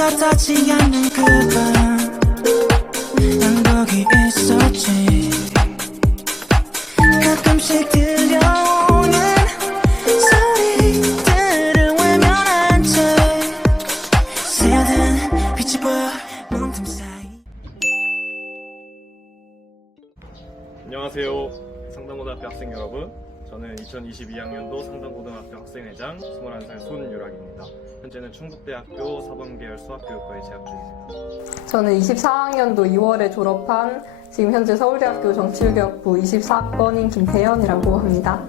내가 닿지 않는 그밤 난 거기 있었지. 가끔씩 들려오는 소리들을 외면한 채 스며든 빛이 보여 문틈 사이. 안녕하세요. 상당고등학교 학생 여러분. 저는 2022학년도 상당고등학교 학생회장 21살 손유락입니다. 현재는 충북대학교 사범계열 수학교육과에 재학 중입니다. 저는 24학년도 2월에 졸업한 지금 현재 서울대학교 정치교육부 24학번인 김태현이라고 합니다.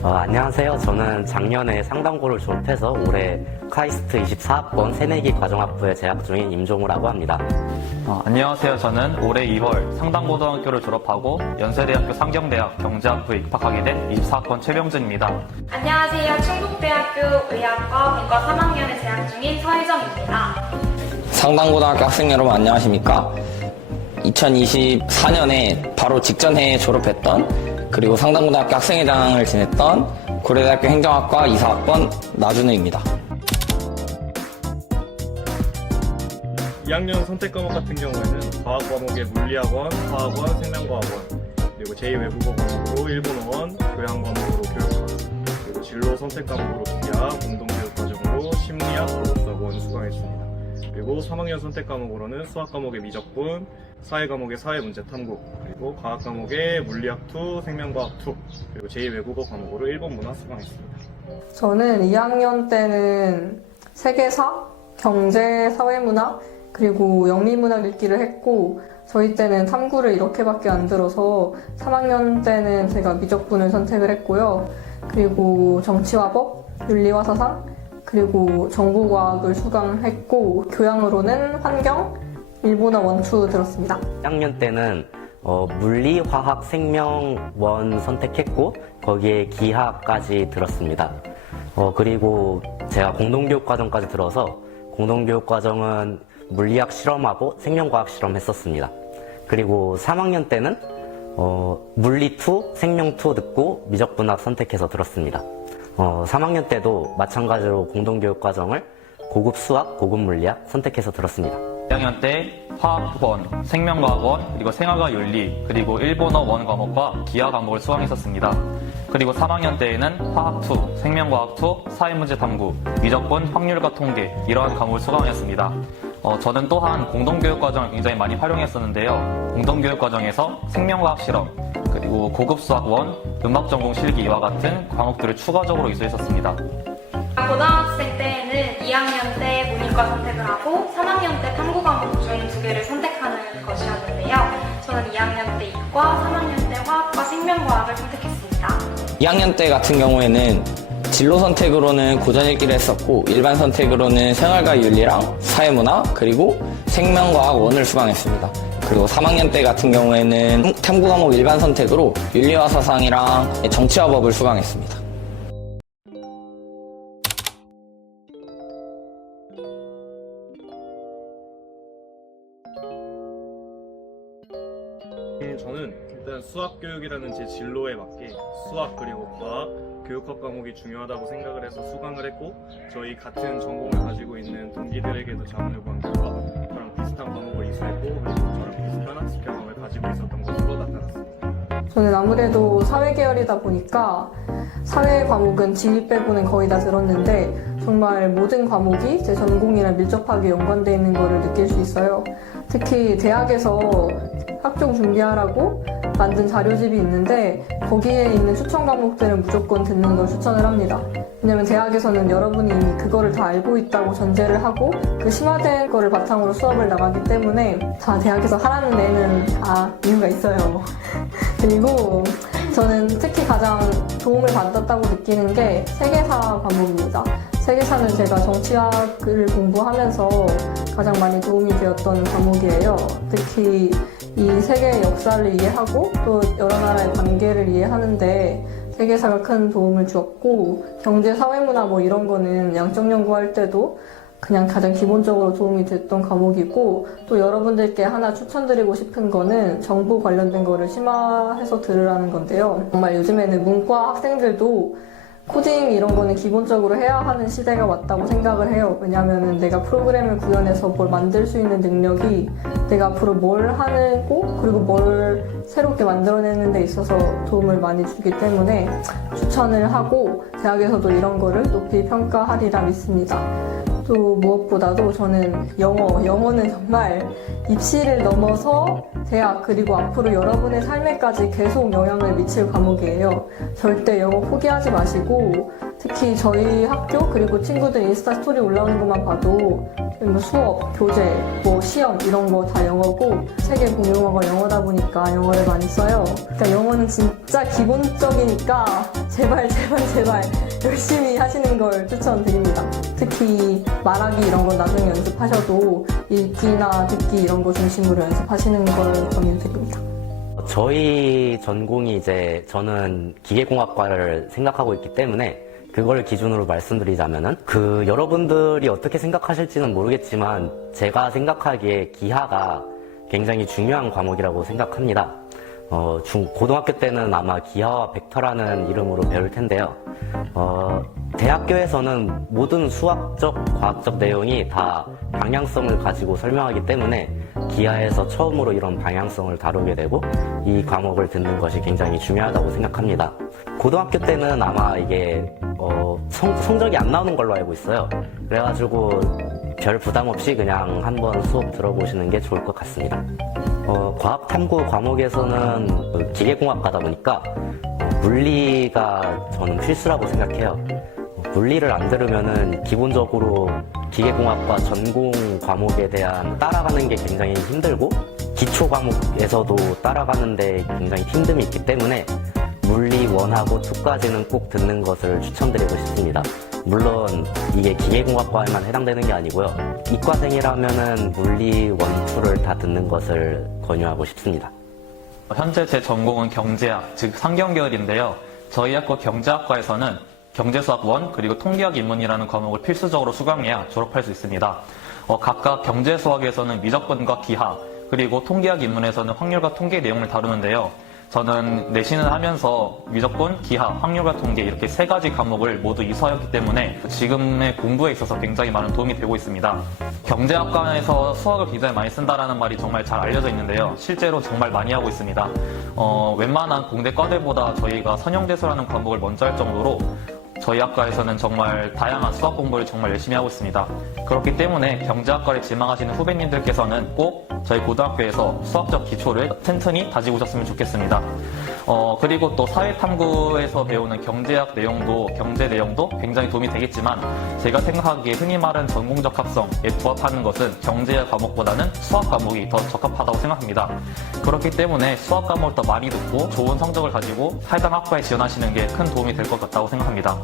안녕하세요. 저는 작년에 상당고를 졸업해서 올해 카이스트 24학번 새내기 과정학부에 재학 중인 임종우라고 합니다. 안녕하세요. 저는 올해 2월 상당고등학교를 졸업하고 연세대학교 상경대학 경제학부에 입학하게 된 24학번 최병준입니다. 안녕하세요. 충북대학교 의학과 본과 3학년에 재학 중인 서혜정입니다. 상당고등학교 학생 여러분 안녕하십니까? 2024년에 바로 직전 해에 졸업했던 그리고 상당고등학교 학생회장을 지냈던 고려대학교 행정학과 2사학번 나준우입니다. 2학년 선택 과목 같은 경우에는 과학 과목의 물리학원, 화학원, 생명과학원, 그리고 제2외국어 과목으로 일본어원, 교양 과목으로 교육학, 그리고 진로 선택 과목으로 기하, 공동교육 과정으로 심리학, 과목수학원 수강했습니다. 그리고 3학년 선택 과목으로는 수학 과목의 미적분, 사회 과목의 사회문제 탐구, 그리고 과학 과목의 물리학 2, 생명과학 2, 그리고 제2외국어 과목으로 일본 문화 수강했습니다. 저는 2학년 때는 세계사, 경제, 사회문화, 그리고 영미문학 읽기를 했고 저희 때는 탐구를 이렇게밖에 안 들어서 3학년 때는 제가 미적분을 선택을 했고요. 그리고 정치와 법, 윤리와 사상, 그리고 정보과학을 수강했고 교양으로는 환경, 일본어 원투 들었습니다. 1학년 때는 물리, 화학, 생명원 선택했고 거기에 기하까지 들었습니다. 그리고 제가 공동교육과정까지 들어서 공동교육과정은 물리학 실험하고 생명과학 실험 했었습니다. 그리고 3학년 때는 물리2, 생명2 듣고 미적분학 선택해서 들었습니다. 3학년 때도 마찬가지로 공동교육과정을 고급 수학, 고급 물리학 선택해서 들었습니다. 2학년 때 화학원, 생명과학원, 그리고 생화과 윤리, 그리고 일본어 원 과목과 기하 과목을 수강했었습니다. 그리고 3학년 때에는 화학2, 생명과학2, 사회문제 탐구, 미적분, 확률과 통계 이러한 과목을 수강했습니다. 저는 또한 공동교육과정을 굉장히 많이 활용했었는데요. 공동교육과정에서 생명과학 실험, 그리고 고급 수학원, 음악전공 실기 이와 같은 과목들을 추가적으로 이수했었습니다. 고등학생 때에는 2학년 때 문이과 선택을 하고 3학년 때 탐구 과목 중 2개를 선택하는 것이었는데요. 저는 2학년 때 이과, 3학년 때 화학과 생명과학을 선택했습니다. 2학년 때 같은 경우에는 진로 선택으로는 고전 읽기를 했었고 일반 선택으로는 생활과 윤리랑 사회문화 그리고 생명과학 원을 수강했습니다. 그리고 3학년 때 같은 경우에는 탐구 과목 일반 선택으로 윤리와 사상이랑 정치와 법을 수강했습니다. 저는 일단 수학교육이라는 제 진로에 맞게 수학 그리고 과학, 교육학 과목이 중요하다고 생각을 해서 수강을 했고 저희 같은 전공을 가지고 있는 동기들에게도 자문을 구한 결과 저랑 비슷한 과목을 이수했고 그리고 저랑 비슷한 학습 경험을 가지고 있었던 것으로 나타났습니다. 저는 아무래도 사회계열이다 보니까 사회 과목은 지리 빼고는 거의 다 들었는데 정말 모든 과목이 제 전공이랑 밀접하게 연관되어 있는 것을 느낄 수 있어요. 특히 대학에서 학종 준비하라고 만든 자료집이 있는데 거기에 있는 추천 과목들은 무조건 듣는 걸 추천을 합니다. 왜냐면 대학에서는 여러분이 이미 그거를 다 알고 있다고 전제를 하고 그 심화된 거를 바탕으로 수업을 나가기 때문에 다 대학에서 하라는 데에는 다 이유가 있어요. 그리고 저는 특히 가장 도움을 받았다고 느끼는 게 세계사 과목입니다. 세계사는 제가 정치학을 공부하면서 가장 많이 도움이 되었던 과목이에요. 특히 이 세계의 역사를 이해하고 또 여러 나라의 관계를 이해하는데 세계사가 큰 도움을 주었고 경제, 사회문화 뭐 이런 거는 양적 연구할 때도 그냥 가장 기본적으로 도움이 됐던 과목이고 또 여러분들께 하나 추천드리고 싶은 거는 정보 관련된 거를 심화해서 들으라는 건데요. 정말 요즘에는 문과 학생들도 코딩 이런 거는 기본적으로 해야 하는 시대가 왔다고 생각을 해요. 왜냐하면 내가 프로그램을 구현해서 뭘 만들 수 있는 능력이 내가 앞으로 뭘 하고 그리고 뭘 새롭게 만들어내는 데 있어서 도움을 많이 주기 때문에 추천을 하고 대학에서도 이런 거를 높이 평가하리라 믿습니다. 또 무엇보다도 저는 영어는 정말 입시를 넘어서 대학 그리고 앞으로 여러분의 삶에까지 계속 영향을 미칠 과목이에요. 절대 영어 포기하지 마시고 특히 저희 학교 그리고 친구들 인스타 스토리 올라오는 것만 봐도 뭐 수업, 교재, 뭐 시험 이런 거 다 영어고 세계 공용어가 영어다 보니까 영어를 많이 써요. 그러니까 영어는 진짜 기본적이니까 제발 열심히 하시는 걸 추천드립니다. 특히 말하기 이런 건 나중에 연습하셔도 읽기나 듣기 이런 거 중심으로 연습하시는 걸 권유드립니다. 저희 전공이 이제 저는 기계공학과를 생각하고 있기 때문에 그걸 기준으로 말씀드리자면은 여러분들이 어떻게 생각하실지는 모르겠지만 제가 생각하기에 기하가 굉장히 중요한 과목이라고 생각합니다. 고등학교 때는 아마 기하와 벡터라는 이름으로 배울 텐데요. 대학교에서는 모든 수학적, 과학적 내용이 다 방향성을 가지고 설명하기 때문에 기하에서 처음으로 이런 방향성을 다루게 되고 이 과목을 듣는 것이 굉장히 중요하다고 생각합니다. 고등학교 때는 아마 이게 성적이 안 나오는 걸로 알고 있어요. 그래가지고 별 부담 없이 그냥 한번 수업 들어보시는 게 좋을 것 같습니다. 과학탐구 과목에서는 기계공학과다 보니까 물리가 저는 필수라고 생각해요. 물리를 안 들으면은 기본적으로 기계공학과 전공 과목에 대한 따라가는 게 굉장히 힘들고 기초 과목에서도 따라가는데 굉장히 힘듦이 있기 때문에 물리 1하고 2까지는 꼭 듣는 것을 추천드리고 싶습니다. 물론 이게 기계공학과에만 해당되는 게 아니고요. 이과생이라면은 물리 1, 2를 다 듣는 것을 권유하고 싶습니다. 현재 제 전공은 경제학, 즉 상경 계열인데요. 저희 학과 경제학과에서는 경제수학 1 그리고 통계학 입문이라는 과목을 필수적으로 수강해야 졸업할 수 있습니다. 각각 경제수학에서는 미적분과 기하, 그리고 통계학 입문에서는 확률과 통계 내용을 다루는데요. 저는 내신을 하면서 미적분, 기하, 확률과 통계 이렇게 3가지 과목을 모두 이수하였기 때문에 지금의 공부에 있어서 굉장히 많은 도움이 되고 있습니다. 경제학과에서 수학을 굉장히 많이 쓴다라는 말이 정말 잘 알려져 있는데요. 실제로 정말 많이 하고 있습니다. 웬만한 공대 과들보다 저희가 선형대수라는 과목을 먼저 할 정도로 저희 학과에서는 정말 다양한 수학 공부를 정말 열심히 하고 있습니다. 그렇기 때문에 경제학과를 지망하시는 후배님들께서는 꼭 저희 고등학교에서 수학적 기초를 튼튼히 다지고 오셨으면 좋겠습니다. 그리고 또 사회탐구에서 배우는 경제 내용도 굉장히 도움이 되겠지만 제가 생각하기에 흔히 말하는 전공적 합성에 부합하는 것은 경제 과목보다는 수학 과목이 더 적합하다고 생각합니다. 그렇기 때문에 수학 과목을 더 많이 듣고 좋은 성적을 가지고 해당 학과에 지원하시는 게 큰 도움이 될 것 같다고 생각합니다.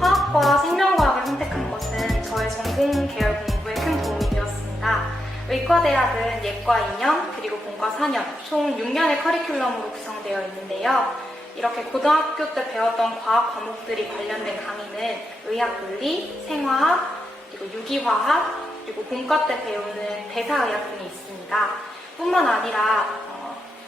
화학과 생명과학을 선택한 것은 저의 전공 계열 공부에 큰 도움이 되었습니다. 의과대학은 예과 2년, 그리고 본과 4년, 총 6년의 커리큘럼으로 구성되어 있는데요. 이렇게 고등학교 때 배웠던 과학 과목들이 관련된 강의는 의학 물리, 생화학, 그리고 유기화학, 그리고 본과 때 배우는 대사의학 등이 있습니다. 뿐만 아니라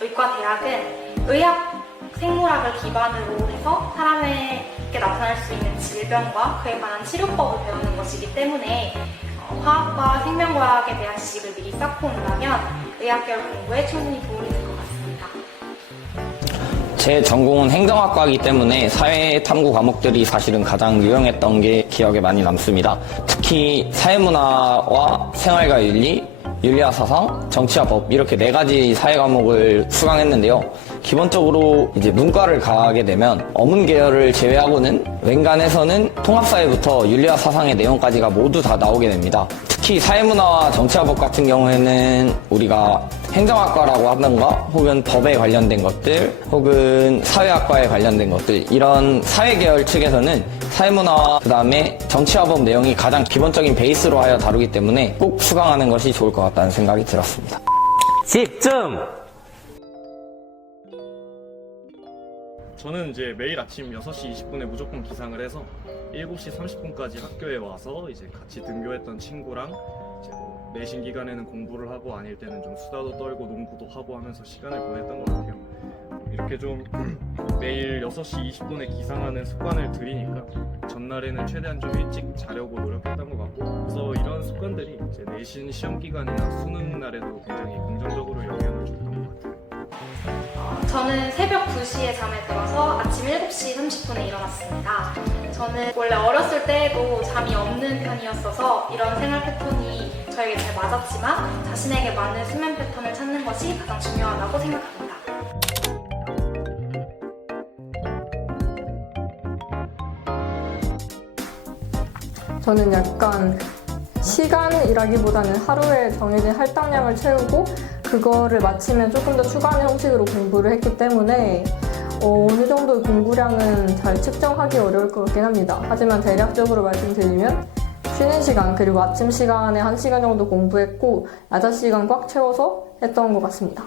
의과대학은 의학 생물학을 기반으로 해서 사람에게 나타날 수 있는 질병과 그에 관한 치료법을 배우는 것이기 때문에 화학과 생명과학에 대한 지식을 미리 쌓고 온다면 의학계열 공부에 충분히 도움이 될 것 같습니다. 제 전공은 행정학과이기 때문에 사회탐구 과목들이 사실은 가장 유용했던 게 기억에 많이 남습니다. 특히 사회문화와 생활과 윤리, 윤리와 사상, 정치와 법 이렇게 4가지 사회 과목을 수강했는데요. 기본적으로 이제 문과를 가게 되면 어문 계열을 제외하고는 웬간에서는 통합사회부터 윤리와 사상의 내용까지가 모두 다 나오게 됩니다. 특히 사회문화와 정치와 법 같은 경우에는 우리가 행정학과라고 하던가 혹은 법에 관련된 것들 혹은 사회학과에 관련된 것들 이런 사회계열 측에서는 사회문화와 그 다음에 정치와 법 내용이 가장 기본적인 베이스로 하여 다루기 때문에 꼭 수강하는 것이 좋을 것 같다는 생각이 들었습니다. 집중! 저는 이제 매일 아침 6시 20분에 무조건 기상을 해서 7시 30분까지 학교에 와서 이제 같이 등교했던 친구랑 이제 뭐 내신 기간에는 공부를 하고 아닐 때는 좀 수다도 떨고 농구도 하고 하면서 시간을 보냈던 것 같아요. 이렇게 좀 매일 6시 20분에 기상하는 습관을 들이니까 전날에는 최대한 좀 일찍 자려고 노력했던 것 같고, 그래서 이런 습관들이 이제 내신 시험 기간이나 수능 날에도 굉장히 긍정적으로 영향을 줬던 것 같아요. 저는 새벽 2시에 잠에 들어서 아침 7시 30분에 일어났습니다. 저는 원래 어렸을 때에도 잠이 없는 편이었어서 이런 생활 패턴이 저에게 잘 맞았지만 자신에게 맞는 수면 패턴을 찾는 것이 가장 중요하다고 생각합니다. 저는 약간 시간이라기보다는 하루에 정해진 할당량을 채우고 그거를 마치면 조금 더 추가하는 형식으로 공부를 했기 때문에 어느 정도의 공부량은 잘 측정하기 어려울 것 같긴 합니다. 하지만 대략적으로 말씀드리면 쉬는 시간 그리고 아침 시간에 1시간 정도 공부했고 야자 시간 꽉 채워서 했던 것 같습니다.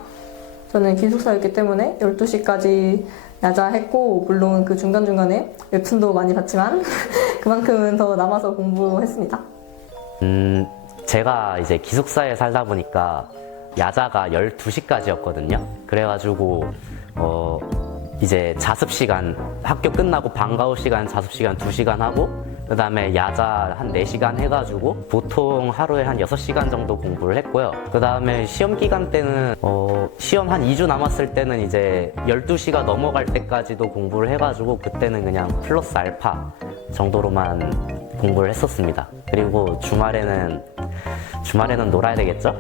저는 기숙사였기 때문에 12시까지 야자했고 물론 그 중간중간에 웹툰도 많이 봤지만 그만큼은 더 남아서 공부했습니다. 제가 이제 기숙사에 살다 보니까 야자가 12시까지였거든요. 그래가지고 이제 자습 시간, 학교 끝나고 방과후 시간, 자습 시간 2시간 하고 그 다음에 야자 한 4시간 해가지고 보통 하루에 한 6시간 정도 공부를 했고요. 그 다음에 시험 기간 때는 시험 한 2주 남았을 때는 이제 12시가 넘어갈 때까지도 공부를 해가지고 그때는 그냥 플러스 알파 정도로만 공부를 했었습니다. 그리고 주말에는 놀아야 되겠죠?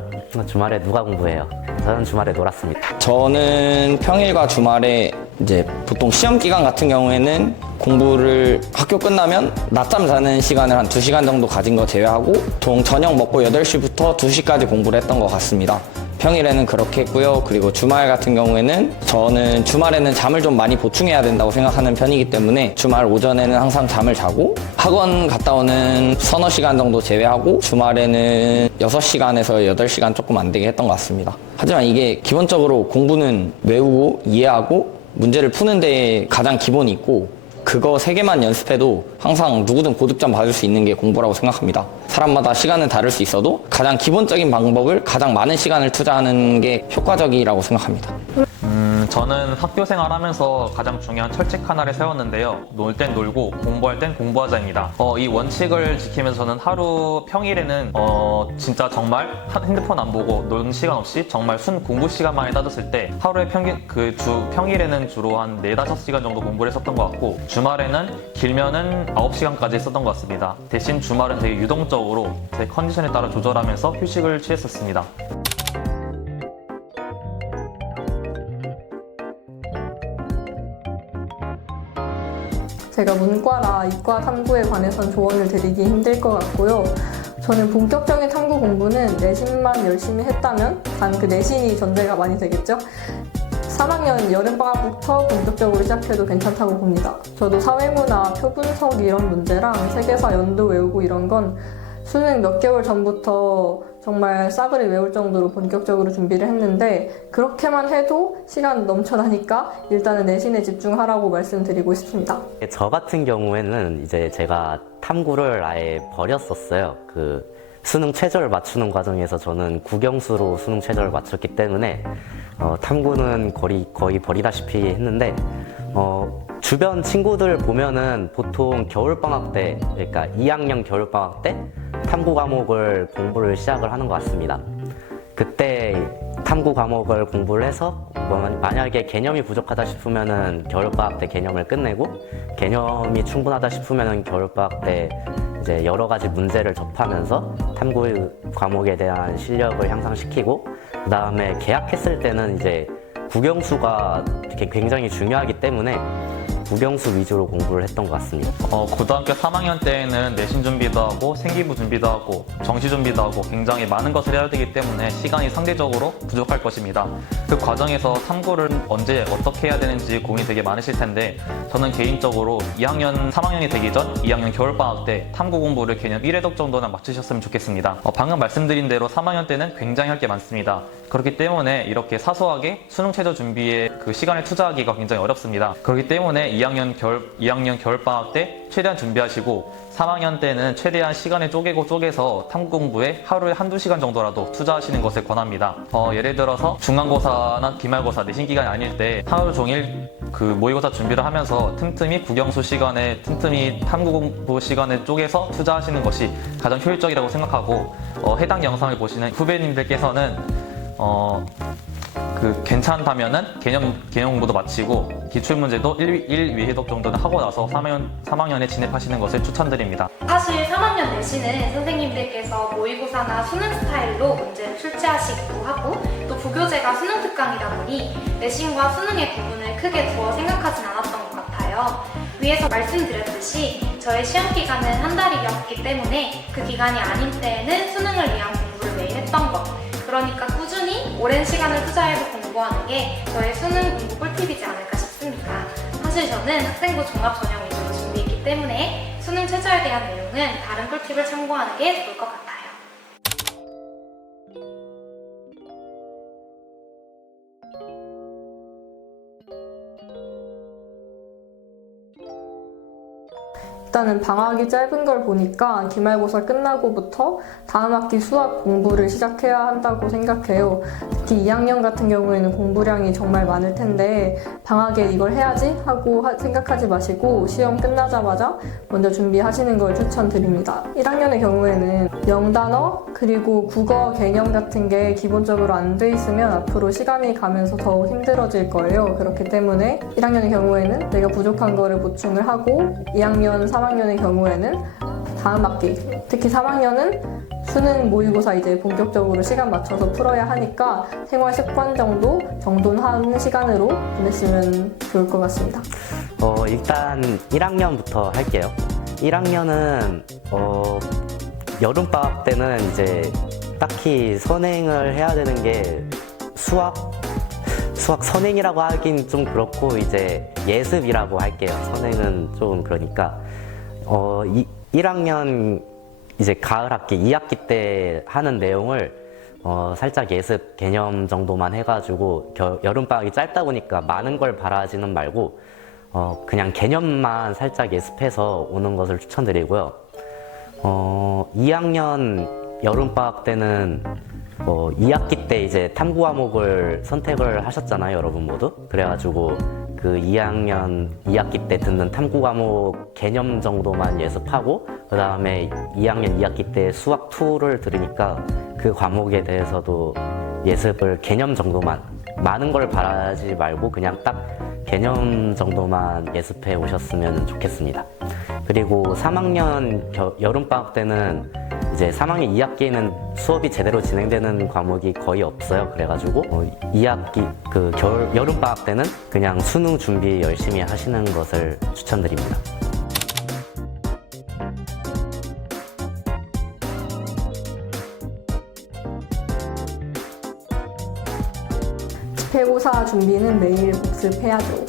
주말에 누가 공부해요? 저는 주말에 놀았습니다. 저는 평일과 주말에 이제 보통 시험 기간 같은 경우에는 공부를 학교 끝나면 낮잠 자는 시간을 한 2시간 정도 가진 거 제외하고 보통 저녁 먹고 8시부터 2시까지 공부를 했던 것 같습니다. 평일에는 그렇게 했고요. 그리고 주말 같은 경우에는 저는 주말에는 잠을 좀 많이 보충해야 된다고 생각하는 편이기 때문에 주말 오전에는 항상 잠을 자고 학원 갔다 오는 서너 시간 정도 제외하고 주말에는 6시간에서 8시간 조금 안 되게 했던 것 같습니다. 하지만 이게 기본적으로 공부는 외우고 이해하고 문제를 푸는 데 가장 기본이 있고 그거 3개만 연습해도 항상 누구든 고득점 받을 수 있는 게 공부라고 생각합니다. 사람마다 시간은 다를 수 있어도 가장 기본적인 방법을 가장 많은 시간을 투자하는 게 효과적이라고 생각합니다. 저는 학교 생활하면서 가장 중요한 철칙 하나를 세웠는데요. 놀 땐 놀고 공부할 땐 공부하자입니다. 이 원칙을 지키면서 저는 하루 평일에는 진짜 정말 핸드폰 안 보고 노는 시간 없이 정말 순 공부 시간만에 따졌을 때 하루에 평일에는 주로 한 4-5시간 정도 공부를 했었던 것 같고 주말에는 길면은 9시간까지 했었던 것 같습니다. 대신 주말은 되게 유동적으로 제 컨디션에 따라 조절하면서 휴식을 취했었습니다. 제가 문과라 이과 탐구에 관해선 조언을 드리기 힘들 것 같고요. 저는 본격적인 탐구 공부는 내신만 열심히 했다면 단 그 내신이 전제가 많이 되겠죠. 3학년 여름방학부터 본격적으로 시작해도 괜찮다고 봅니다. 저도 사회문화, 표분석 이런 문제랑 세계사 연도 외우고 이런 건 수능 몇 개월 전부터 정말 싸그리 외울 정도로 본격적으로 준비를 했는데 그렇게만 해도 시간 넘쳐나니까 일단은 내신에 집중하라고 말씀드리고 싶습니다. 저 같은 경우에는 이제 제가 탐구를 아예 버렸었어요. 그 수능 최저를 맞추는 과정에서 저는 국영수로 수능 최저를 맞췄기 때문에 탐구는 거의 버리다시피 했는데 주변 친구들 보면은 보통 겨울방학 때, 그러니까 2학년 겨울방학 때 탐구 과목을 공부를 시작을 하는 것 같습니다. 그때 탐구 과목을 공부를 해서 만약에 개념이 부족하다 싶으면은 겨울방학 때 개념을 끝내고 개념이 충분하다 싶으면은 겨울방학 때 이제 여러 가지 문제를 접하면서 탐구 과목에 대한 실력을 향상시키고 그 다음에 개학했을 때는 이제 국영수가 굉장히 중요하기 때문에 국영수 위주로 공부를 했던 것 같습니다. 고등학교 3학년 때에는 내신 준비도 하고 생기부 준비도 하고 정시 준비도 하고 굉장히 많은 것을 해야 되기 때문에 시간이 상대적으로 부족할 것입니다. 그 과정에서 탐구를 언제 어떻게 해야 되는지 고민이 되게 많으실 텐데 저는 개인적으로 3학년이 되기 전 2학년 겨울방학 때 탐구 공부를 개념 1회독 정도는 마치셨으면 좋겠습니다. 방금 말씀드린 대로 3학년 때는 굉장히 할 게 많습니다. 그렇기 때문에 이렇게 사소하게 수능 최저 준비에 그 시간을 투자하기가 굉장히 어렵습니다. 그렇기 때문에 2학년 겨울방학 때 최대한 준비하시고 3학년 때는 최대한 시간을 쪼개서 탐구 공부에 하루에 한두 시간 정도라도 투자하시는 것을 권합니다. 예를 들어서 중간고사나 기말고사 내신 기간이 아닐 때 하루 종일 그 모의고사 준비를 하면서 틈틈이 국영수 시간에 틈틈이 탐구 공부 시간을 쪼개서 투자하시는 것이 가장 효율적이라고 생각하고 해당 영상을 보시는 후배님들께서는 괜찮다면은 개념 공부도 마치고 기출문제도 1위 해독 정도는 하고 나서 3학년에 진입하시는 것을 추천드립니다. 사실 3학년 내신은 선생님들께서 모의고사나 수능 스타일로 문제를 출제하시기도 하고 또 부교재가 수능 특강이다 보니 내신과 수능의 구분을 크게 두어 생각하진 않았던 것 같아요. 위에서 말씀드렸듯이 저의 시험 기간은 한 달이었기 때문에 그 기간이 아닌 때에는 수능을 위한 공부를 매일 했던 것. 그러니까 꾸준히 오랜 시간을 투자해서 공부하는 게 저의 수능 공부 꿀팁이지 않을까 싶습니다. 사실 저는 학생부 종합 전형 위주로 준비했기 때문에 수능 최저에 대한 내용은 다른 꿀팁을 참고하는 게 좋을 것 같아요. 일단은 방학이 짧은 걸 보니까 기말고사 끝나고부터 다음 학기 수학 공부를 시작해야 한다고 생각해요. 특히 2학년 같은 경우에는 공부량이 정말 많을 텐데 방학에 이걸 해야지 하고 생각하지 마시고 시험 끝나자마자 먼저 준비하시는 걸 추천드립니다. 1학년의 경우에는 영단어 그리고 국어 개념 같은 게 기본적으로 안 돼 있으면 앞으로 시간이 가면서 더 힘들어질 거예요. 그렇기 때문에 1학년의 경우에는 내가 부족한 거를 보충을 하고 2학년, 3학년의 경우에는 다음 학기, 특히 3학년은 수능 모의고사 이제 본격적으로 시간 맞춰서 풀어야 하니까 생활 습관 정도는 하는 시간으로 보냈으면 좋을 것 같습니다. 일단 1학년부터 할게요. 1학년은 여름방학 때는 이제 딱히 선행을 해야 되는 게 수학 선행이라고 하긴 좀 그렇고 이제 예습이라고 할게요. 선행은 좀 그러니까 1학년 이제 가을 학기 2학기 때 하는 내용을 살짝 예습 개념 정도만 해가지고 여름방학이 짧다 보니까 많은 걸 바라지는 말고 그냥 개념만 살짝 예습해서 오는 것을 추천드리고요. 2학년 여름방학 때는 2학기 때 이제 탐구 과목을 선택을 하셨잖아요, 여러분 모두. 그래가지고 그 2학년 2학기 때 듣는 탐구 과목 개념 정도만 예습하고 그 다음에 2학년 2학기 때 수학 2를 들으니까 그 과목에 대해서도 예습을 개념 정도만 많은 걸 바라지 말고 그냥 딱 개념 정도만 예습해 오셨으면 좋겠습니다. 그리고 3학년 여름방학 때는 이제 3학년 2학기에는 수업이 제대로 진행되는 과목이 거의 없어요. 그래가지고 2학기 여름방학 때는 그냥 수능 준비 열심히 하시는 것을 추천드립니다. 집회고사 준비는 매일 복습해야죠.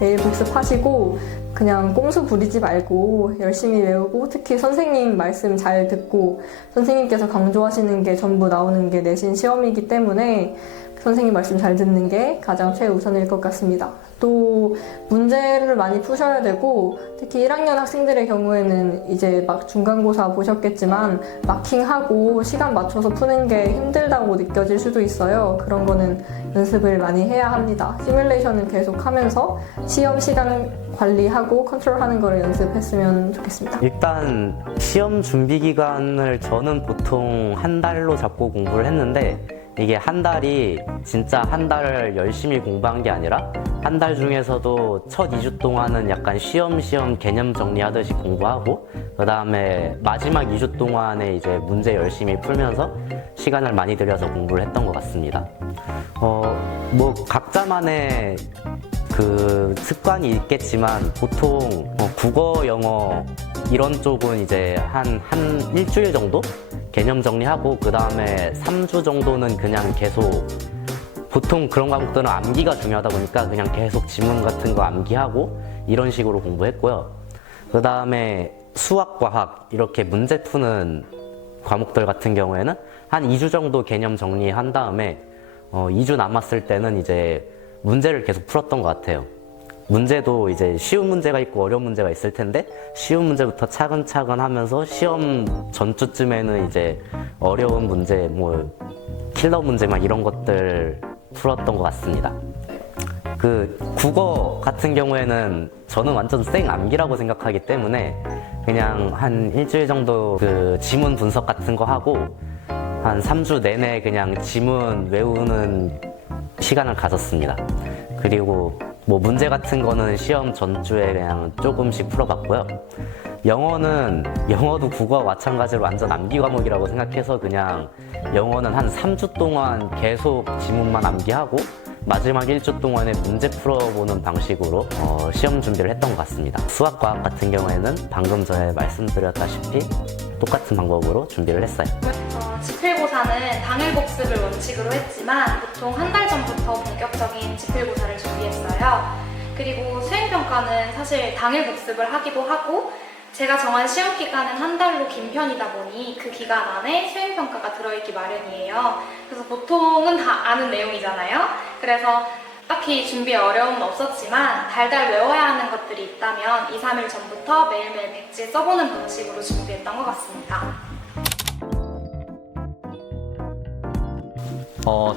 매일 복습하시고 그냥 꼼수 부리지 말고 열심히 외우고 특히 선생님 말씀 잘 듣고 선생님께서 강조하시는 게 전부 나오는 게 내신 시험이기 때문에 선생님 말씀 잘 듣는 게 가장 최우선일 것 같습니다. 또 문제를 많이 푸셔야 되고 특히 1학년 학생들의 경우에는 이제 막 중간고사 보셨겠지만 마킹하고 시간 맞춰서 푸는 게 힘들다고 느껴질 수도 있어요. 그런 거는 연습을 많이 해야 합니다. 시뮬레이션을 계속 하면서 시험 시간 관리하고 컨트롤하는 거를 연습했으면 좋겠습니다. 일단 시험 준비 기간을 저는 보통 한 달로 잡고 공부를 했는데 이게 한 달이 진짜 한 달을 열심히 공부한 게 아니라 한 달 중에서도 첫 2주 동안은 약간 시험 개념 정리하듯이 공부하고 그 다음에 마지막 2주 동안에 이제 문제 열심히 풀면서 시간을 많이 들여서 공부를 했던 것 같습니다. 뭐 각자만의 그 습관이 있겠지만 보통 국어, 영어 이런 쪽은 이제 한 일주일 정도 개념 정리하고 그 다음에 3주 정도는 그냥 계속 보통 그런 과목들은 암기가 중요하다 보니까 그냥 계속 지문 같은 거 암기하고 이런 식으로 공부했고요. 그 다음에 수학, 과학 이렇게 문제 푸는 과목들 같은 경우에는 한 2주 정도 개념 정리한 다음에 2주 남았을 때는 이제 문제를 계속 풀었던 것 같아요. 문제도 이제 쉬운 문제가 있고 어려운 문제가 있을 텐데 쉬운 문제부터 차근차근 하면서 시험 전주쯤에는 이제 어려운 문제, 뭐 킬러 문제 막 이런 것들 풀었던 것 같습니다. 그 국어 같은 경우에는 저는 완전 생 암기라고 생각하기 때문에 그냥 한 일주일 정도 그 지문 분석 같은 거 하고 한 3주 내내 그냥 지문 외우는 시간을 가졌습니다. 그리고 뭐 문제 같은 거는 시험 전주에 그냥 조금씩 풀어봤고요. 영어도 국어와 마찬가지로 완전 암기 과목이라고 생각해서 그냥 영어는 한 3주 동안 계속 지문만 암기하고 마지막 1주 동안에 문제 풀어보는 방식으로 시험 준비를 했던 것 같습니다. 수학, 과학 같은 경우에는 방금 전에 말씀드렸다시피 똑같은 방법으로 준비를 했어요. 지필고사는 당일 복습을 원칙으로 했지만 보통 한 달 전부터 본격적인 지필고사를 준비했어요. 그리고 수행평가는 사실 당일 복습을 하기도 하고 제가 정한 시험 기간은 한 달로 긴 편이다 보니 그 기간 안에 수행평가가 들어있기 마련이에요. 그래서 보통은 다 아는 내용이잖아요. 그래서 딱히 준비에 어려움은 없었지만 달달 외워야 하는 것들이 있다면 2, 3일 전부터 매일매일 백지에 써보는 방식으로 준비했던 것 같습니다.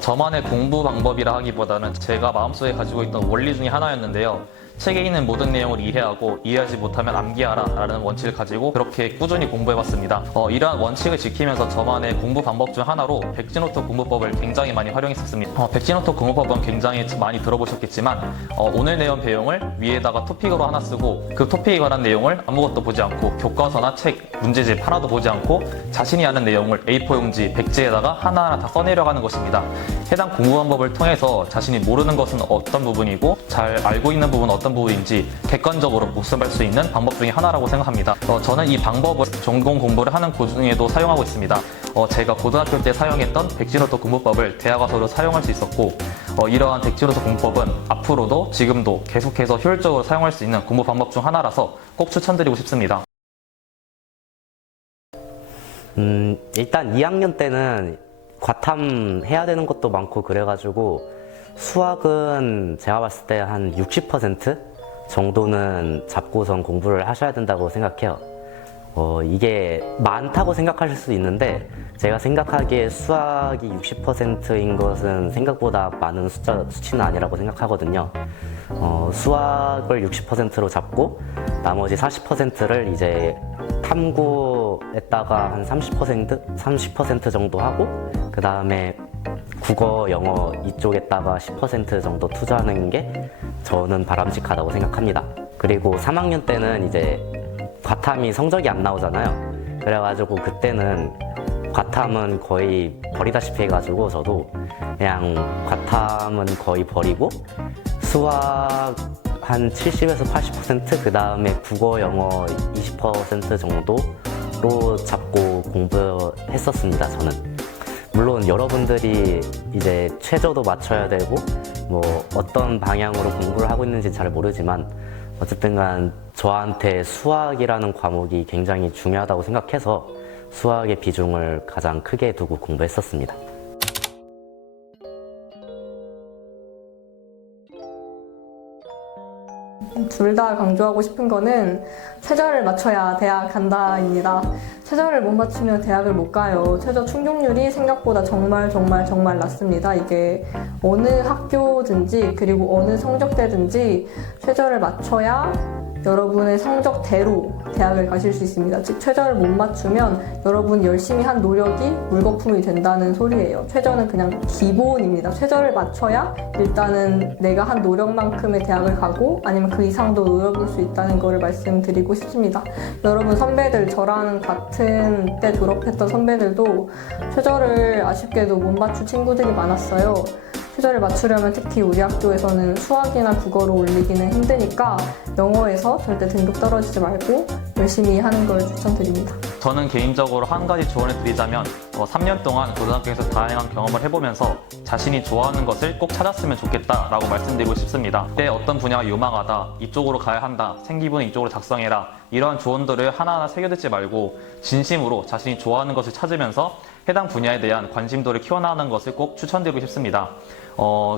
저만의 공부 방법이라 하기보다는 제가 마음속에 가지고 있던 원리 중에 하나였는데요. 책에 있는 모든 내용을 이해하고 이해하지 못하면 암기하라 라는 원칙을 가지고 그렇게 꾸준히 공부해봤습니다. 이러한 원칙을 지키면서 저만의 공부 방법 중 하나로 백지노트 공부법을 굉장히 많이 활용했었습니다. 백지노트 공부법은 굉장히 많이 들어보셨겠지만 오늘 내용 배용을 위에다가 토픽으로 하나 쓰고 그 토픽에 관한 내용을 아무것도 보지 않고 교과서나 책, 문제집 하나도 보지 않고 자신이 아는 내용을 A4 용지, 백지에다가 하나하나 다 써내려가는 것입니다. 해당 공부 방법을 통해서 자신이 모르는 것은 어떤 부분이고 잘 알고 있는 부분은 어떤 부분인지 객관적으로 복습할 수 있는 방법 중에 하나라고 생각합니다. 저는 이 방법을 전공 공부를 하는 도중에도 사용하고 있습니다. 제가 고등학교 때 사용했던 백지노트 공부법을 대학 와서도 사용할 수 있었고 이러한 백지노트 공부법은 앞으로도 지금도 계속해서 효율적으로 사용할 수 있는 공부 방법 중 하나라서 꼭 추천드리고 싶습니다. 일단 2학년 때는 과탐 해야 되는 것도 많고 그래가지고 수학은 제가 봤을 때 한 60% 정도는 잡고선 공부를 하셔야 된다고 생각해요. 이게 많다고 생각하실 수도 있는데 제가 생각하기에 수학이 60%인 것은 생각보다 많은 수치는 아니라고 생각하거든요. 수학을 60%로 잡고 나머지 40%를 이제 탐구에다가 한 30% 정도 하고 그 다음에 국어, 영어 이쪽에다가 10% 정도 투자하는 게 저는 바람직하다고 생각합니다. 그리고 3학년 때는 이제 과탐이 성적이 안 나오잖아요. 그래가지고 그때는 과탐은 거의 버리다시피 해가지고 저도 그냥 과탐은 거의 버리고 수학 한 70에서 80% 그 다음에 국어, 영어 20% 정도로 잡고 공부했었습니다. 저는. 물론 여러분들이 이제 최저도 맞춰야 되고 뭐 어떤 방향으로 공부를 하고 있는지 잘 모르지만 어쨌든 간 저한테 수학이라는 과목이 굉장히 중요하다고 생각해서 수학의 비중을 가장 크게 두고 공부했었습니다. 둘 다 강조하고 싶은 거는 최저를 맞춰야 대학 간다입니다. 최저를 못 맞추면 대학을 못 가요. 최저 충족률이 생각보다 정말 낮습니다. 이게 어느 학교든지 그리고 어느 성적대든지 최저를 맞춰야 여러분의 성적대로 대학을 가실 수 있습니다. 즉 최저를 못 맞추면 여러분 열심히 한 노력이 물거품이 된다는 소리예요. 최저는 그냥 기본입니다. 최저를 맞춰야 일단은 내가 한 노력만큼의 대학을 가고 아니면 그 이상도 노려볼 수 있다는 거를 말씀드리고 싶습니다. 여러분 선배들 저랑 같은 때 졸업했던 선배들도 최저를 아쉽게도 못 맞출 친구들이 많았어요. 최저를 맞추려면 특히 우리 학교에서는 수학이나 국어로 올리기는 힘드니까 영어에서 절대 등급 떨어지지 말고 열심히 하는 걸 추천드립니다. 저는 개인적으로 한 가지 조언을 드리자면 3년 동안 고등학교에서 다양한 경험을 해보면서 자신이 좋아하는 것을 꼭 찾았으면 좋겠다라고 말씀드리고 싶습니다. 그때 어떤 분야가 유망하다, 이쪽으로 가야 한다, 생기부는 이쪽으로 작성해라, 이러한 조언들을 하나하나 새겨듣지 말고 진심으로 자신이 좋아하는 것을 찾으면서 해당 분야에 대한 관심도를 키워나가는 것을 꼭 추천드리고 싶습니다.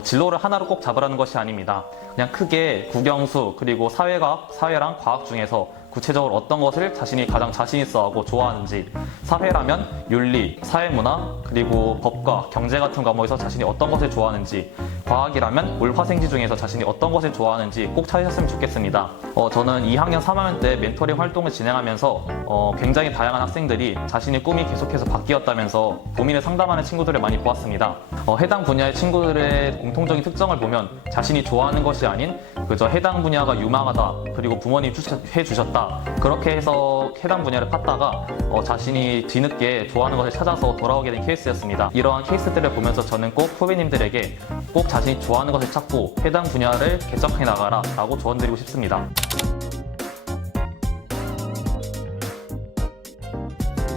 진로를 하나로 꼭 잡으라는 것이 아닙니다. 그냥 크게 국영수 그리고 사회과학, 사회랑 과학 중에서 구체적으로 어떤 것을 자신이 가장 자신 있어 하고 좋아하는지, 사회라면 윤리, 사회문화, 그리고 법과 경제 같은 과목에서 자신이 어떤 것을 좋아하는지, 과학이라면 물화생지 중에서 자신이 어떤 것을 좋아하는지 꼭 찾으셨으면 좋겠습니다. 저는 2학년, 3학년 때 멘토링 활동을 진행하면서 굉장히 다양한 학생들이 자신의 꿈이 계속해서 바뀌었다면서 고민을 상담하는 친구들을 많이 보았습니다. 해당 분야의 친구들의 공통적인 특성을 보면 자신이 좋아하는 것이 아닌 그저 해당 분야가 유망하다, 그리고 부모님이 추천해 주셨다, 그렇게 해서 해당 분야를 팠다가 자신이 뒤늦게 좋아하는 것을 찾아서 돌아오게 된 케이스였습니다. 이러한 케이스들을 보면서 저는 꼭 후배님들에게 꼭 자신이 좋아하는 것을 찾고 해당 분야를 개척해 나가라 라고 조언드리고 싶습니다.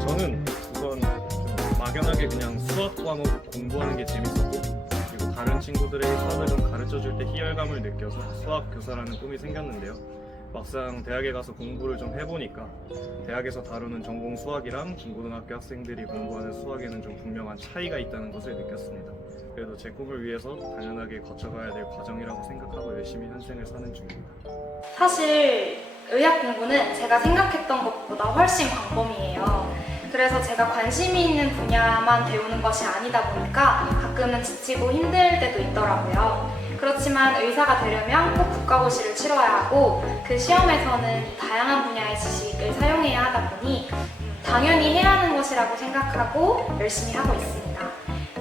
저는 우선 막연하게 그냥 수학 과목 공부하는 게 재밌었고, 그리고 다른 친구들에게 수학을 좀 가르쳐줄 때 희열감을 느껴서 수학 교사라는 꿈이 생겼는데요. 막상 대학에 가서 공부를 좀 해보니까 대학에서 다루는 전공 수학이랑 중고등학교 학생들이 공부하는 수학에는 좀 분명한 차이가 있다는 것을 느꼈습니다. 그래도 제 꿈을 위해서 당연하게 거쳐가야 될 과정이라고 생각하고 열심히 현생을 사는 중입니다. 사실 의학 공부는 제가 생각했던 것보다 훨씬 광범위해요. 그래서 제가 관심이 있는 분야만 배우는 것이 아니다 보니까 가끔은 지치고 힘들 때도 있더라고요. 그렇지만 의사가 되려면 꼭 국가고시를 치러야 하고, 그 시험에서는 다양한 분야의 지식을 사용해야 하다 보니 당연히 해야 하는 것이라고 생각하고 열심히 하고 있습니다.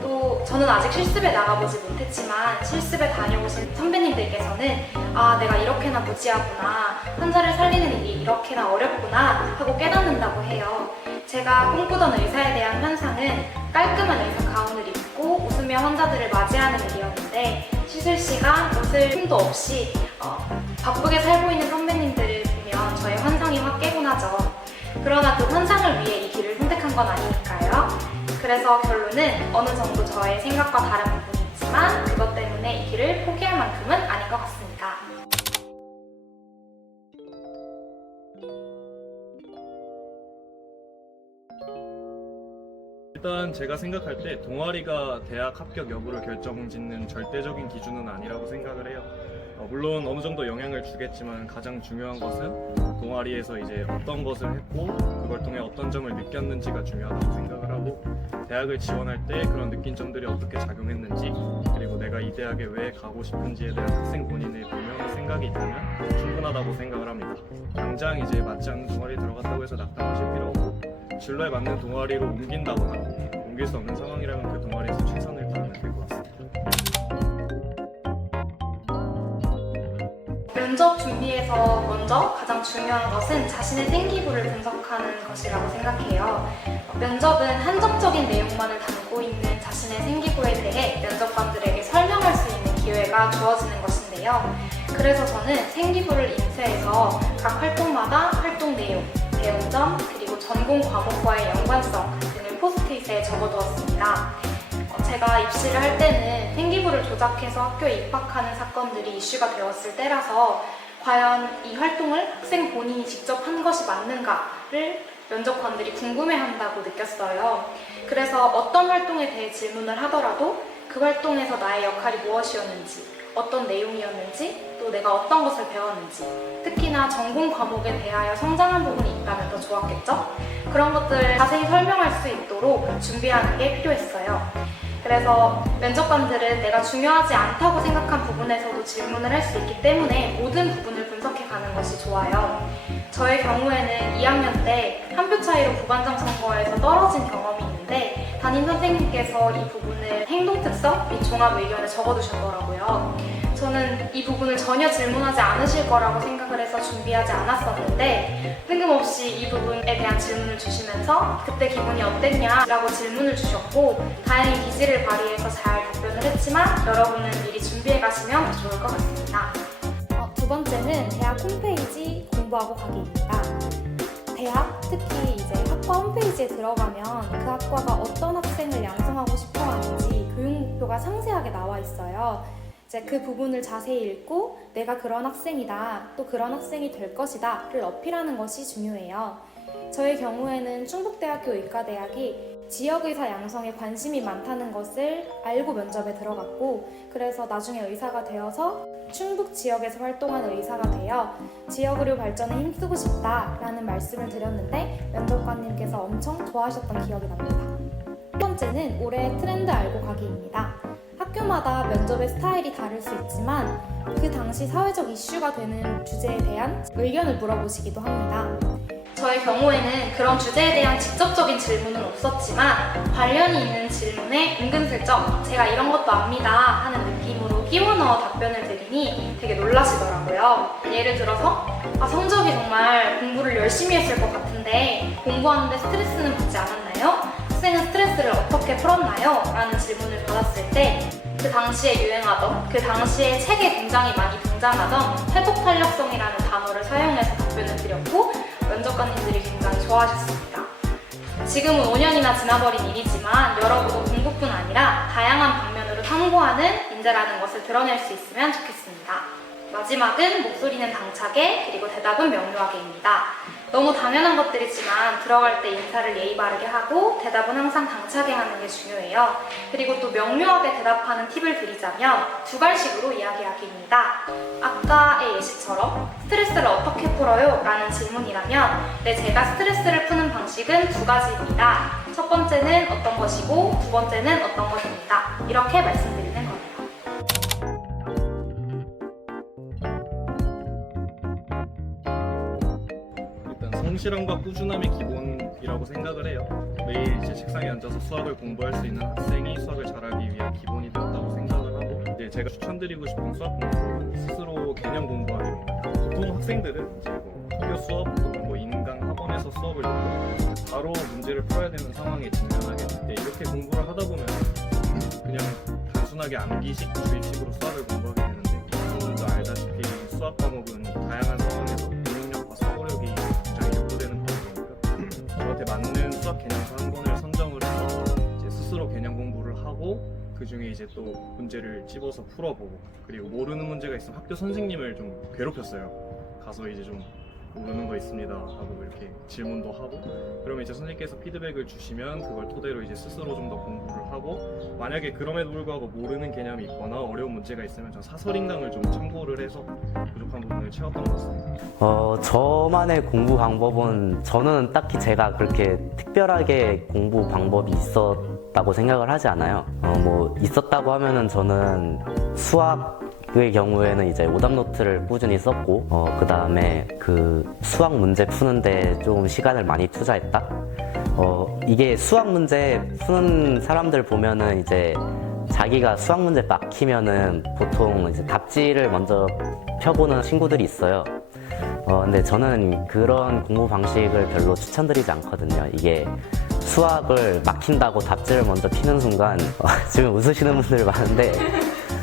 또 저는 아직 실습에 나가보지 못했지만 실습에 다녀오신 선배님들께서는 내가 이렇게나 무지하구나, 환자를 살리는 일이 이렇게나 어렵구나 하고 깨닫는다고 해요. 제가 꿈꾸던 의사에 대한 환상은 깔끔한 의사 가운을 입고 웃으며 환자들을 맞이하는 일이었는데, 시술 시간, 웃을 틈도 없이 바쁘게 살고 있는 선배님들을 보면 저의 환상이 확 깨곤 하죠. 그러나 그 환상을 위해 이 길을 선택한 건 아니니까요. 그래서 결론은 어느 정도 저의 생각과 다른 부분이 있지만 그것 때문에 이 길을 포기할 만큼은 아닌 것 같습니다. 일단 제가 생각할 때 동아리가 대학 합격 여부를 결정짓는 절대적인 기준은 아니라고 생각을 해요. 물론 어느 정도 영향을 주겠지만 가장 중요한 것은 동아리에서 이제 어떤 것을 했고 그걸 통해 어떤 점을 느꼈는지가 중요하다고 생각을 하고, 대학을 지원할 때 그런 느낀 점들이 어떻게 작용했는지, 그리고 내가 이 대학에 왜 가고 싶은지에 대한 학생 본인의 분명한 생각이 있다면 충분하다고 생각을 합니다. 당장 이제 맞지 않는 동아리에 들어갔다고 해서 낙담하실 필요 없고, 진로에 맞는 동아리로 옮긴다거나 옮길 수 없는 상황이라면 그 동아리에서 최선을 다하면 될 것 같습니다. 면접 준비에서 먼저 가장 중요한 것은 자신의 생기부를 분석하는 것이라고 생각해요. 면접은 한정적인 내용만을 담고 있는 자신의 생기부에 대해 면접관들에게 설명할 수 있는 기회가 주어지는 것인데요. 그래서 저는 생기부를 인쇄해서 각 활동마다 활동 내용, 배운 점, 그리고 전공 과목과의 연관성 등을 포스트잇에 적어두었습니다. 제가 입시를 할 때는 생기부를 조작해서 학교에 입학하는 사건들이 이슈가 되었을 때라서 과연 이 활동을 학생 본인이 직접 한 것이 맞는가를 면접관들이 궁금해한다고 느꼈어요. 그래서 어떤 활동에 대해 질문을 하더라도 그 활동에서 나의 역할이 무엇이었는지, 어떤 내용이었는지, 또 내가 어떤 것을 배웠는지, 특히나 전공 과목에 대하여 성장한 부분이 있다면 더 좋았겠죠? 그런 것들을 자세히 설명할 수 있도록 준비하는 게 필요했어요. 그래서 면접관들은 내가 중요하지 않다고 생각한 부분에서도 질문을 할 수 있기 때문에 모든 부분을 분석해 가는 것이 좋아요. 저의 경우에는 2학년 때 한 표 차이로 부반장 선거에서 떨어진 경험이 있는데, 담임 선생님께서 이 부분을 행동 특성 및 종합 의견에 적어두셨더라고요. 저는 이 부분을 전혀 질문하지 않으실 거라고 생각을 해서 준비하지 않았었는데, 뜬금없이 이 부분에 대한 질문을 주시면서 그때 기분이 어땠냐라고 질문을 주셨고, 다행히 기지를 발휘해서 잘 답변을 했지만 여러분은 미리 준비해 가시면 더 좋을 것 같습니다. 두 번째는 대학 홈페이지 공부하고 가기입니다. 대학, 특히 이제 학과 홈페이지에 들어가면 그 학과가 어떤 학생을 양성하고 싶어 하는지 교육 목표가 상세하게 나와 있어요. 이제 그 부분을 자세히 읽고 내가 그런 학생이다, 또 그런 학생이 될 것이다를 어필하는 것이 중요해요. 저의 경우에는 충북대학교 의과대학이 지역의사 양성에 관심이 많다는 것을 알고 면접에 들어갔고, 그래서 나중에 의사가 되어서 충북 지역에서 활동하는 의사가 되어 지역의료 발전에 힘쓰고 싶다라는 말씀을 드렸는데 면접관님께서 엄청 좋아하셨던 기억이 납니다. 첫 번째는 올해 트렌드 알고 가기입니다. 학교마다 면접의 스타일이 다를 수 있지만 그 당시 사회적 이슈가 되는 주제에 대한 의견을 물어보시기도 합니다. 저의 경우에는 그런 주제에 대한 직접적인 질문은 없었지만 관련이 있는 질문에 은근슬쩍 제가 이런 것도 압니다 하는 느낌으로 끼워 넣어 답변을 드리니 되게 놀라시더라고요. 예를 들어서 성적이 정말 공부를 열심히 했을 것 같은데 공부하는데 스트레스는 받지 않았나요? 학생은 스트레스를 어떻게 풀었나요? 라는 질문을 받았을 때 그 당시에 유행하던, 그 당시에 책에 굉장히 많이 등장하던 회복탄력성이라는 단어를 사용해서 답변을 드렸고 면접관님들이 굉장히 좋아하셨습니다. 지금은 5년이나 지나버린 일이지만 여러분도 공부뿐 아니라 다양한 방면으로 탐구하는 인재라는 것을 드러낼 수 있으면 좋겠습니다. 마지막은 목소리는 당차게, 그리고 대답은 명료하게입니다. 너무 당연한 것들이지만 들어갈 때 인사를 예의 바르게 하고 대답은 항상 당차게 하는 게 중요해요. 그리고 또 명료하게 대답하는 팁을 드리자면 두 갈식으로 이야기하기입니다. 아까의 예시처럼 스트레스를 어떻게 풀어요? 라는 질문이라면 제가 스트레스를 푸는 방식은 두 가지입니다. 첫 번째는 어떤 것이고 두 번째는 어떤 것입니다. 이렇게 말씀드리는 거예요. 성실함과 꾸준함이 기본이라고 생각을 해요. 매일 이제 책상에 앉아서 수학을 공부할 수 있는 학생이 수학을 잘하기 위한 기본이 되었다고 생각을 하고, 이제 제가 추천드리고 싶은 수학 공부는 스스로 개념 공부하기입니다. 보통 학생들은 이제 학교 수업 또는 인강 학원에서 수업을 듣고 바로 문제를 풀어야 되는 상황에 직면하게 되는데, 이렇게 공부를 하다 보면 그냥 단순하게 암기식, 주입식으로 수학을 공부하게 되는데, 여러분도 알다시피 수학 과목은 다양한 상황에서 기억력과 사고력이 굉장히 요구되는 과목이니까 저한테 맞는 수학 개념서 한 권을 선정을 해서 이제 스스로 개념 공부를 하고 그 중에 이제 또 문제를 집어서 풀어보고, 그리고 모르는 문제가 있으면 학교 선생님을 좀 괴롭혔어요. 가서 이제 좀 모르는 거 있습니다 하고 이렇게 질문도 하고, 그러면 이제 선생님께서 피드백을 주시면 그걸 토대로 이제 스스로 좀 더 공부를 하고, 만약에 그럼에도 불구하고 모르는 개념이 있거나 어려운 문제가 있으면 전 사설인강을 좀 참고를 해서 부족한 부분을 채웠던 것 같습니다. 저만의 공부 방법은, 저는 딱히 제가 그렇게 특별하게 공부 방법이 있었다고 생각을 하지 않아요. 뭐 있었다고 하면은 저는 수학의 경우에는 이제 오답노트를 꾸준히 썼고, 그 다음에 그 수학 문제 푸는데 좀 시간을 많이 투자했다? 이게 수학 문제 푸는 사람들 보면은 이제 자기가 수학 문제 막히면은 보통 이제 답지를 먼저 펴보는 친구들이 있어요. 근데 저는 그런 공부 방식을 별로 추천드리지 않거든요. 이게 수학을 막힌다고 답지를 먼저 피는 순간, 지금 웃으시는 분들 많은데,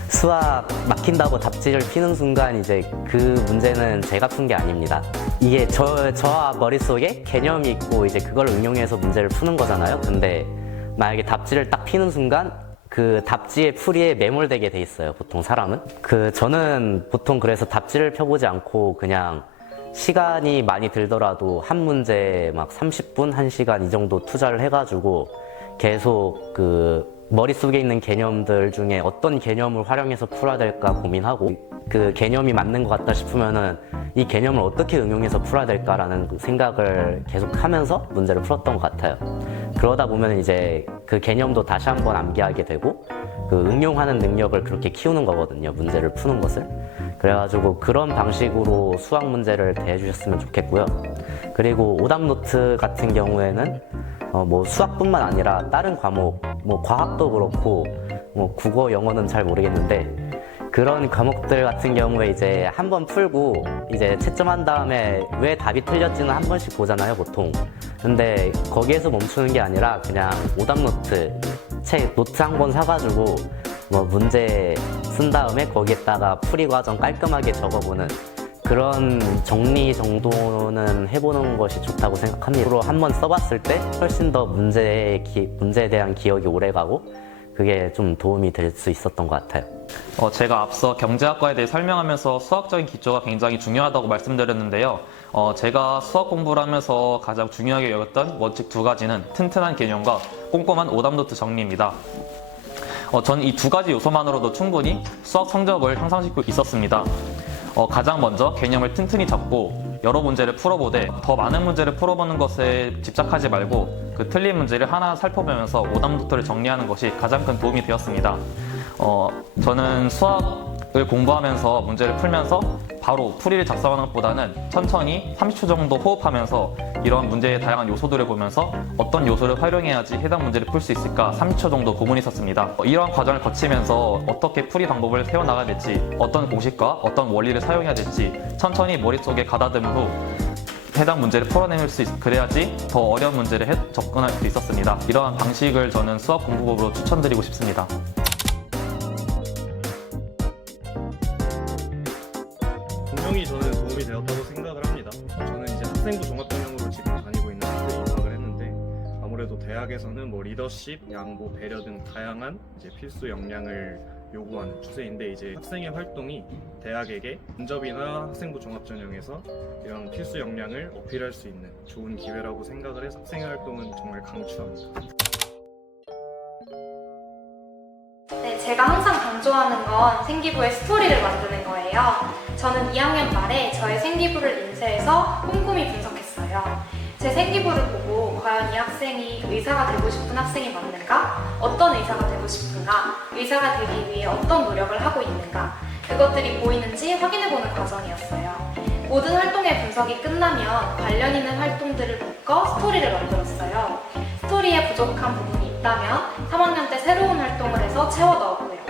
수학 막힌다고 답지를 피는 순간 이제 그 문제는 제가 푼 게 아닙니다. 이게 저와 머릿속에 개념이 있고 이제 그걸 응용해서 문제를 푸는 거잖아요. 근데 만약에 답지를 딱 피는 순간 그 답지의 풀이에 매몰되게 돼 있어요, 보통 사람은. 저는 보통 그래서 답지를 펴보지 않고 그냥 시간이 많이 들더라도 한 문제 막 30분, 1시간 이 정도 투자를 해가지고 계속 그 머릿속에 있는 개념들 중에 어떤 개념을 활용해서 풀어야 될까 고민하고, 그 개념이 맞는 것 같다 싶으면은 이 개념을 어떻게 응용해서 풀어야 될까라는 생각을 계속 하면서 문제를 풀었던 것 같아요. 그러다 보면 이제 그 개념도 다시 한번 암기하게 되고, 그 응용하는 능력을 그렇게 키우는 거거든요, 문제를 푸는 것을. 그래가지고 그런 방식으로 수학 문제를 대해주셨으면 좋겠고요. 그리고 오답노트 같은 경우에는 뭐 수학뿐만 아니라 다른 과목, 뭐 과학도 그렇고 뭐 국어, 영어는 잘 모르겠는데, 그런 과목들 같은 경우에 이제 한번 풀고 이제 채점한 다음에 왜 답이 틀렸지는 한 번씩 보잖아요, 보통. 근데 거기에서 멈추는 게 아니라 그냥 오답노트, 책 노트 한 권 사가지고 뭐 문제 쓴 다음에 거기에다가 풀이 과정 깔끔하게 적어보는 그런 정리 정도는 해보는 것이 좋다고 생각합니다. 앞으로 한번 써봤을 때 훨씬 더 문제에 대한 기억이 오래가고 그게 좀 도움이 될 수 있었던 것 같아요. 제가 앞서 경제학과에 대해 설명하면서 수학적인 기초가 굉장히 중요하다고 말씀드렸는데요. 제가 수학 공부를 하면서 가장 중요하게 여겼던 원칙 두 가지는 튼튼한 개념과 꼼꼼한 오답노트 정리입니다. 저는 이 두 가지 요소만으로도 충분히 수학 성적을 향상시키고 있었습니다. 가장 먼저 개념을 튼튼히 잡고 여러 문제를 풀어보되 더 많은 문제를 풀어보는 것에 집착하지 말고 그 틀린 문제를 하나 살펴보면서 오답노트를 정리하는 것이 가장 큰 도움이 되었습니다. 저는 수학을 공부하면서 문제를 풀면서 바로 풀이를 작성하는 것보다는 천천히 30초 정도 호흡하면서 이런 문제의 다양한 요소들을 보면서 어떤 요소를 활용해야지 해당 문제를 풀 수 있을까 30초 정도 고민했었습니다. 이러한 과정을 거치면서 어떻게 풀이 방법을 세워나가야 될지, 어떤 공식과 어떤 원리를 사용해야 될지 천천히 머릿속에 가다듬은 후 해당 문제를 풀어낼 수 그래야지 더 어려운 문제를 접근할 수 있었습니다. 이러한 방식을 저는 수학 공부법으로 추천드리고 싶습니다. 분명히 저는 도움이 되었다고 생각을 합니다. 저는 이제 학생부 종합전형으로 지금 다니고 있는 학교에 입학을 했는데 아무래도 대학에서는 뭐 리더십, 양보, 배려 등 다양한 이제 필수 역량을 요구하는 추세인데 이제 학생의 활동이 대학에게 면접이나 학생부 종합전형에서 이런 필수 역량을 어필할 수 있는 좋은 기회라고 생각을 해서 학생의 활동은 정말 강추합니다. 네, 제가 항상 강조하는 건 생기부의 스토리를 만드는 거예요. 저는 2학년 말에 저의 생기부를 인쇄해서 꼼꼼히 분석했어요. 제 생기부를 보고 과연 이 학생이 의사가 되고 싶은 학생이 맞는가? 어떤 의사가 되고 싶은가? 의사가 되기 위해 어떤 노력을 하고 있는가? 그것들이 보이는지 확인해보는 과정이었어요. 모든 활동의 분석이 끝나면 관련 있는 활동들을 묶어 스토리를 만들었어요. 스토리에 부족한 부분이 있다면 3학년 때 새로운 활동을 해서 채워 넣었고요.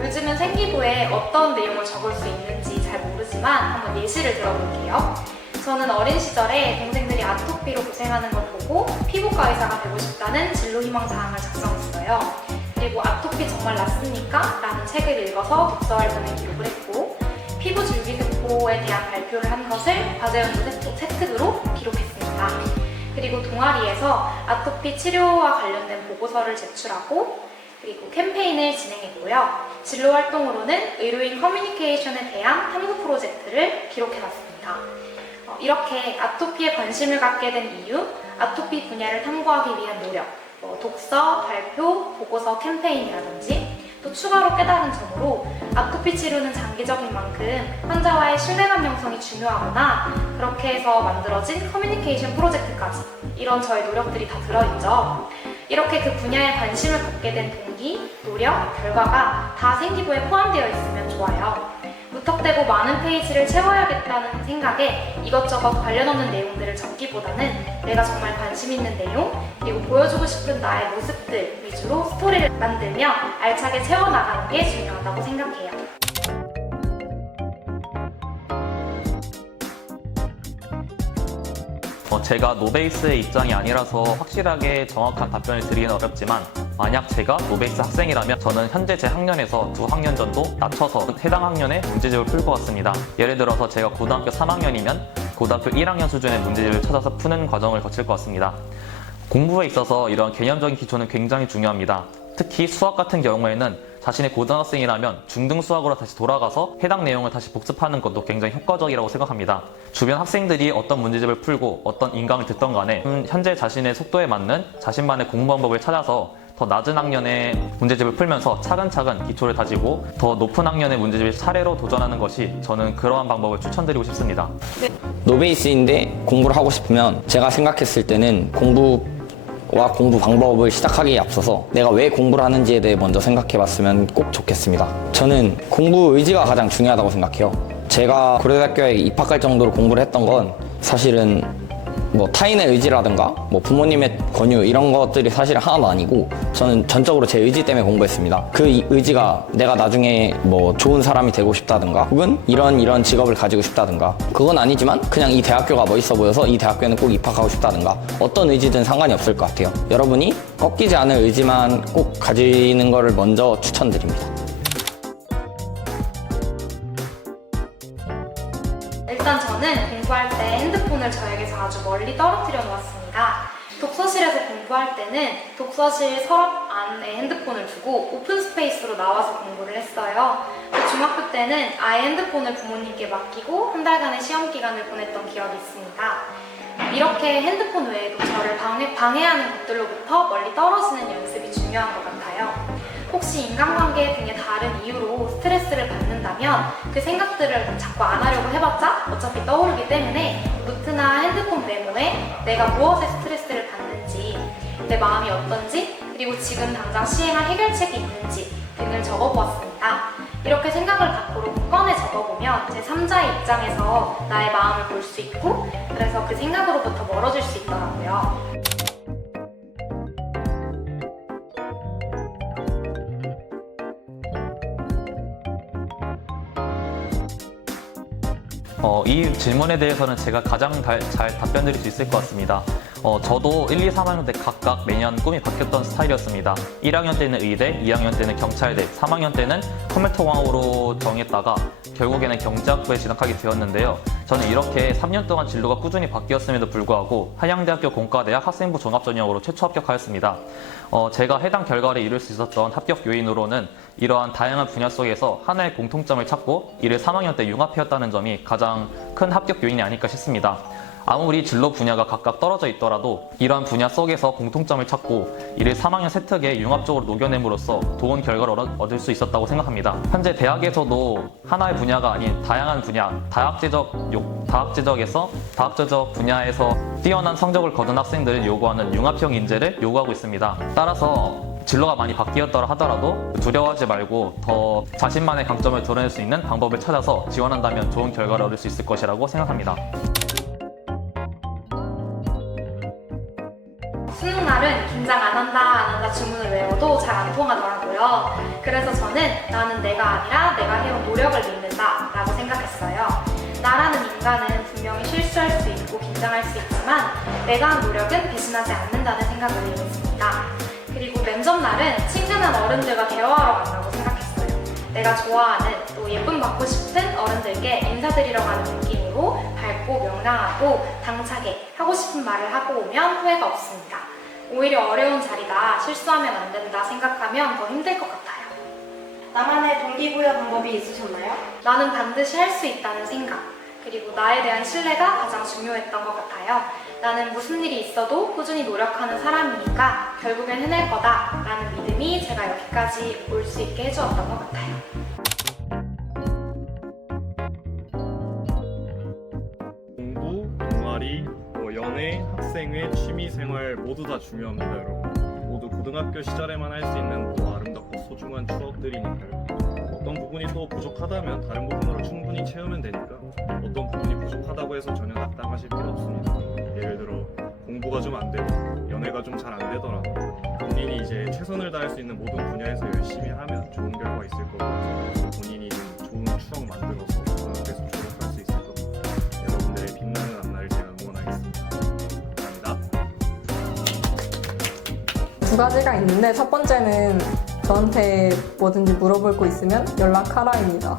요즘은 생기부에 어떤 내용을 적을 수 있는지 잘 모르지만 한번 예시를 들어볼게요. 저는 어린 시절에 동생들이 아토피로 고생하는 걸 보고 피부과 의사가 되고 싶다는 진로 희망 사항을 작성했어요. 그리고 아토피 정말 낫습니까? 라는 책을 읽어서 독서 활동에 기록을 했고 피부 줄기세포에 대한 발표를 한 것을 과제연도 세특으로 기록했습니다. 그리고 동아리에서 아토피 치료와 관련된 보고서를 제출하고 그리고 캠페인을 진행했고요. 진로 활동으로는 의료인 커뮤니케이션에 대한 탐구 프로젝트를 기록해봤습니다. 이렇게 아토피에 관심을 갖게 된 이유, 아토피 분야를 탐구하기 위한 노력, 독서, 발표, 보고서 캠페인이라든지 또 추가로 깨달은 점으로 아토피 치료는 장기적인 만큼 환자와의 신뢰감 형성이 중요하구나 그렇게 해서 만들어진 커뮤니케이션 프로젝트까지 이런 저의 노력들이 다 들어있죠. 이렇게 그 분야에 관심을 갖게 된 동기, 노력, 결과가 다 생기부에 포함되어 있으면 좋아요. 무턱대고 많은 페이지를 채워야겠다는 생각에 이것저것 관련 없는 내용들을 적기보다는 내가 정말 관심 있는 내용 그리고 보여주고 싶은 나의 모습들 위주로 스토리를 만들며 알차게 채워나가는 게 중요하다고 생각해요. 제가 노베이스의 입장이 아니라서 확실하게 정확한 답변을 드리기는 어렵지만 만약 제가 노베이스 학생이라면 저는 현재 제 학년에서 두 학년 정도 낮춰서 해당 학년의 문제집을 풀 것 같습니다. 예를 들어서 제가 고등학교 3학년이면 고등학교 1학년 수준의 문제집을 찾아서 푸는 과정을 거칠 것 같습니다. 공부에 있어서 이런 개념적인 기초는 굉장히 중요합니다. 특히 수학 같은 경우에는 자신의 고등학생이라면 중등 수학으로 다시 돌아가서 해당 내용을 다시 복습하는 것도 굉장히 효과적이라고 생각합니다. 주변 학생들이 어떤 문제집을 풀고 어떤 인강을 듣던 간에 현재 자신의 속도에 맞는 자신만의 공부 방법을 찾아서 더 낮은 학년의 문제집을 풀면서 차근차근 기초를 다지고 더 높은 학년의 문제집을 차례로 도전하는 것이 저는 그러한 방법을 추천드리고 싶습니다. 노베이스인데 공부를 하고 싶으면 제가 생각했을 때는 공부와 공부 방법을 시작하기에 앞서서 내가 왜 공부를 하는지에 대해 먼저 생각해봤으면 꼭 좋겠습니다. 저는 공부 의지가 가장 중요하다고 생각해요. 제가 고려대학교에 입학할 정도로 공부를 했던 건 사실은 뭐 타인의 의지라든가 뭐 부모님의 권유 이런 것들이 사실 하나도 아니고 저는 전적으로 제 의지 때문에 공부했습니다. 그 의지가 내가 나중에 뭐 좋은 사람이 되고 싶다든가 혹은 이런 직업을 가지고 싶다든가 그건 아니지만 그냥 이 대학교가 멋있어 보여서 이 대학교에는 꼭 입학하고 싶다든가 어떤 의지든 상관이 없을 것 같아요. 여러분이 꺾이지 않을 의지만 꼭 가지는 거를 먼저 추천드립니다. 핸드폰을 저에게서 아주 멀리 떨어뜨려 놓았습니다. 독서실에서 공부할 때는 독서실 서랍 안에 핸드폰을 두고 오픈 스페이스로 나와서 공부를 했어요. 중학교 때는 아예 핸드폰을 부모님께 맡기고 한 달간의 시험 기간을 보냈던 기억이 있습니다. 이렇게 핸드폰 외에도 저를 방해하는 것들로부터 멀리 떨어지는 연습이 중요한 것 같아요. 혹시 인간관계 등의 다른 이유로 스트레스를 받는다면 그 생각들을 자꾸 안 하려고 해봤자 어차피 떠오르기 때문에 노트나 핸드폰 메모에 내가 무엇에 스트레스를 받는지, 내 마음이 어떤지, 그리고 지금 당장 시행할 해결책이 있는지 등을 적어보았습니다. 이렇게 생각을 밖으로 꺼내 적어보면 제3자의 입장에서 나의 마음을 볼 수 있고, 그래서 그 생각으로부터 멀어질 수 있더라고요. 이 질문에 대해서는 제가 가장 잘 답변 드릴 수 있을 것 같습니다. 저도 1, 2, 3학년 때 각각 매년 꿈이 바뀌었던 스타일이었습니다. 1학년 때는 의대, 2학년 때는 경찰대, 3학년 때는 컴퓨터공학으로 정했다가 결국에는 경제학부에 진학하게 되었는데요. 저는 이렇게 3년 동안 진로가 꾸준히 바뀌었음에도 불구하고 한양대학교 공과대학 학생부 종합전형으로 최초 합격하였습니다. 제가 해당 결과를 이룰 수 있었던 합격 요인으로는 이러한 다양한 분야 속에서 하나의 공통점을 찾고 이를 3학년 때 융합해왔다는 점이 가장 큰 합격 요인이 아닐까 싶습니다. 아무리 진로 분야가 각각 떨어져 있더라도 이러한 분야 속에서 공통점을 찾고 이를 3학년 세특에 융합적으로 녹여냄으로써 좋은 결과를 얻을 수 있었다고 생각합니다. 현재 대학에서도 하나의 분야가 아닌 다양한 분야, 다학제적 분야에서 뛰어난 성적을 거둔 학생들을 요구하는 융합형 인재를 요구하고 있습니다. 따라서 진로가 많이 바뀌었더라 하더라도 두려워하지 말고 더 자신만의 강점을 드러낼 수 있는 방법을 찾아서 지원한다면 좋은 결과를 얻을 수 있을 것이라고 생각합니다. 수능날은 긴장 안 한다 주문을 외워도 잘 안 통하더라고요. 그래서 저는 나는 내가 아니라 내가 해온 노력을 믿는다 라고 생각했어요. 나라는 인간은 분명히 실수할 수 있고 긴장할 수 있지만 내가 한 노력은 배신하지 않는다는 생각을 해냈습니다. 그리고 면접날은 친근한 어른들과 대화하러 간다고 생각했어요. 내가 좋아하는 또 예쁨 받고 싶은 어른들께 인사드리러 가는 느낌으로 밝고 명랑하고 당차게 하고 싶은 말을 하고 오면 후회가 없습니다. 오히려 어려운 자리다, 실수하면 안 된다 생각하면 더 힘들 것 같아요. 나만의 동기부여 방법이 있으셨나요? 나는 반드시 할 수 있다는 생각, 그리고 나에 대한 신뢰가 가장 중요했던 것 같아요. 나는 무슨 일이 있어도 꾸준히 노력하는 사람이니까 결국엔 해낼 거다 라는 믿음이 제가 여기까지 올 수 있게 해주었던 것 같아요. 공부, 동아리, 연애, 학생회, 취미생활 모두 다 중요합니다, 여러분. 모두 고등학교 시절에만 할 수 있는 또 아름답고 소중한 추억들이니까요. 어떤 부분이 또 부족하다면 다른 부분으로 충분히 채우면 되니까 어떤 부분이 부족하다고 해서 전혀 낙담하실 필요 없습니다. 예를 들어 공부가 좀 안 되고 연애가 좀 잘 안 되더라도 본인이 이제 최선을 다할 수 있는 모든 분야에서 열심히 하면 좋은 결과 있을 거고 본인이 좀 좋은 추억 만들어서 고등학교에서 졸업할 수 있을 거고 여러분들의 빛나는 앞날을 제가 응원하겠습니다. 감사합니다. 두 가지가 있는데 첫 번째는 저한테 뭐든지 물어볼 거 있으면 연락하라입니다.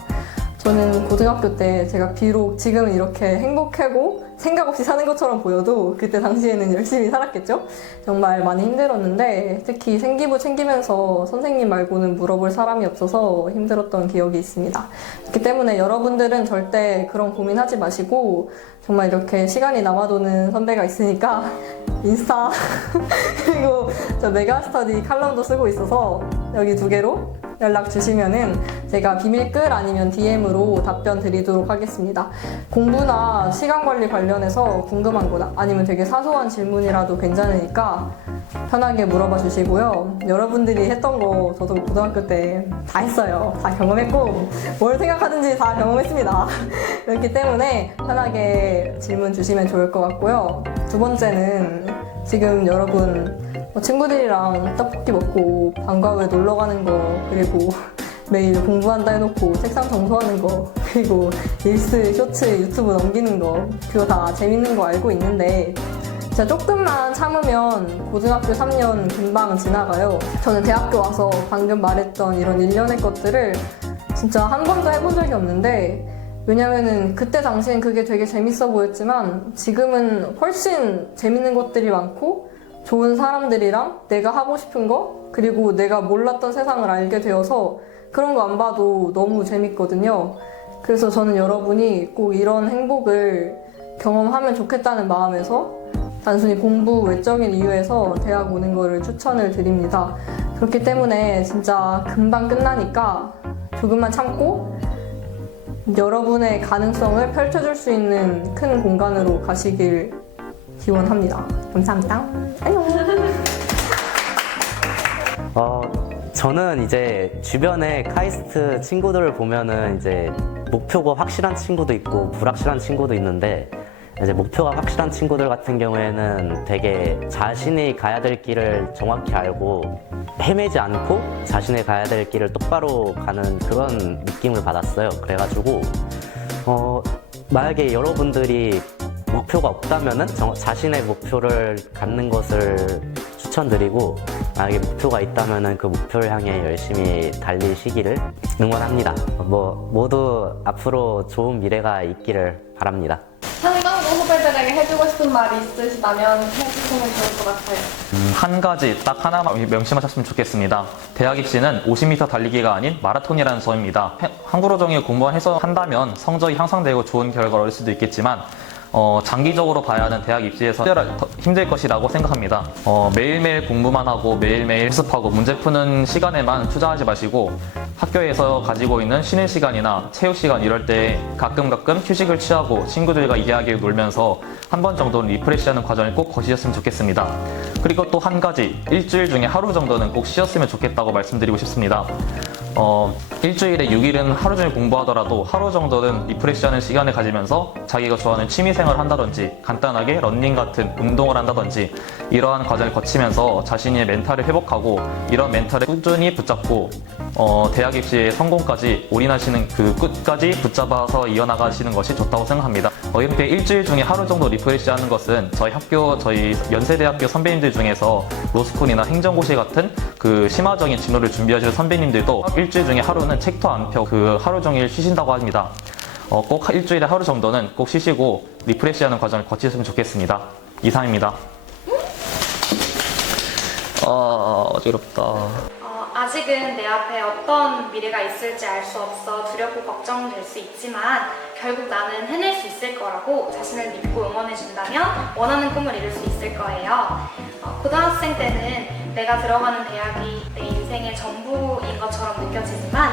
저는 고등학교 때 제가 비록 지금은 이렇게 행복하고 생각 없이 사는 것처럼 보여도 그때 당시에는 열심히 살았겠죠? 정말 많이 힘들었는데 특히 생기부 챙기면서 선생님 말고는 물어볼 사람이 없어서 힘들었던 기억이 있습니다. 그렇기 때문에 여러분들은 절대 그런 고민하지 마시고 정말 이렇게 시간이 남아도는 선배가 있으니까 인스타 그리고 저 메가스터디 칼럼도 쓰고 있어서 여기 두 개로 연락 주시면은 제가 비밀글 아니면 DM으로 답변 드리도록 하겠습니다. 공부나 시간 관리 관련해서 궁금한 거나 아니면 되게 사소한 질문이라도 괜찮으니까 편하게 물어봐 주시고요. 여러분들이 했던 거 저도 고등학교 때 다 했어요. 다 경험했고 뭘 생각하든지 다 경험했습니다. 그렇기 때문에 편하게 질문 주시면 좋을 것 같고요. 두 번째는 지금 여러분 친구들이랑 떡볶이 먹고 방과 후에 놀러 가는 거 그리고 매일 공부한다 해놓고 책상 청소하는 거 그리고 릴스, 쇼츠, 유튜브 넘기는 거 그거 다 재밌는 거 알고 있는데 진짜 조금만 참으면 고등학교 3년 금방 지나가요. 저는 대학교 와서 방금 말했던 이런 일련의 것들을 진짜 한 번도 해본 적이 없는데 왜냐면은 그때 당시엔 그게 되게 재밌어 보였지만 지금은 훨씬 재밌는 것들이 많고 좋은 사람들이랑 내가 하고 싶은 거 그리고 내가 몰랐던 세상을 알게 되어서 그런 거 안 봐도 너무 재밌거든요. 그래서 저는 여러분이 꼭 이런 행복을 경험하면 좋겠다는 마음에서 단순히 공부 외적인 이유에서 대학 오는 거를 추천을 드립니다. 그렇기 때문에 진짜 금방 끝나니까 조금만 참고 여러분의 가능성을 펼쳐줄 수 있는 큰 공간으로 가시길 기원합니다. 감사합니다. 안녕. 저는 이제 주변에 카이스트 친구들을 보면은 이제 목표가 확실한 친구도 있고 불확실한 친구도 있는데 이제 목표가 확실한 친구들 같은 경우에는 되게 자신이 가야 될 길을 정확히 알고 헤매지 않고 자신이 가야 될 길을 똑바로 가는 그런 느낌을 받았어요. 그래가지고 만약에 여러분들이 목표가 없다면은 자신의 목표를 갖는 것을 추천드리고 만약에 목표가 있다면은 그 목표를 향해 열심히 달리시기를 응원합니다. 모두 앞으로 좋은 미래가 있기를 바랍니다. 상당고 후배들에게 해주고 싶은 말이 있으시다면 해주시면 좋을 것 같아요. 한 가지 딱 하나만 명심하셨으면 좋겠습니다. 대학 입시는 50m 달리기가 아닌 마라톤이라는 점입니다. 한국어 종일 공부해서 한다면 성적이 향상되고 좋은 결과를 얻을 수도 있겠지만 장기적으로 봐야 하는 대학 입시에서 힘들 것이라고 생각합니다. 매일매일 공부만 하고 매일매일 연습하고 문제 푸는 시간에만 투자하지 마시고 학교에서 가지고 있는 쉬는 시간이나 체육 시간 이럴 때 가끔 휴식을 취하고 친구들과 이야기를 놀면서 한 번 정도는 리프레시하는 과정을 꼭 거치셨으면 좋겠습니다. 그리고 또 한 가지, 일주일 중에 하루 정도는 꼭 쉬었으면 좋겠다고 말씀드리고 싶습니다. 일주일에 6일은 하루 종일 공부하더라도 하루 정도는 리프레시하는 시간을 가지면서 자기가 좋아하는 취미생활을 한다든지 간단하게 러닝 같은 운동을 한다든지 이러한 과정을 거치면서 자신의 멘탈을 회복하고 이런 멘탈을 꾸준히 붙잡고 대학 입시의 성공까지 올인하시는 그 끝까지 붙잡아서 이어나가시는 것이 좋다고 생각합니다. 이렇게 일주일 중에 하루 정도 리프레시하는 것은 저희 연세대학교 선배님들 중에서 로스쿨이나 행정고시 같은 그 심화적인 진로를 준비하시는 선배님들도 일주일 중에 하루는 책도 안 펴고 그 하루 종일 쉬신다고 합니다. 꼭 일주일에 하루 정도는 꼭 쉬시고 리프레시하는 과정을 거치셨으면 좋겠습니다. 이상입니다. 어지럽다. 아직은 내 앞에 어떤 미래가 있을지 알 수 없어 두렵고 걱정될 수 있지만 결국 나는 해낼 수 있을 거라고 자신을 믿고 응원해준다면 원하는 꿈을 이룰 수 있을 거예요. 고등학생 때는 내가 들어가는 대학이 내 인생의 전부인 것처럼 느껴지지만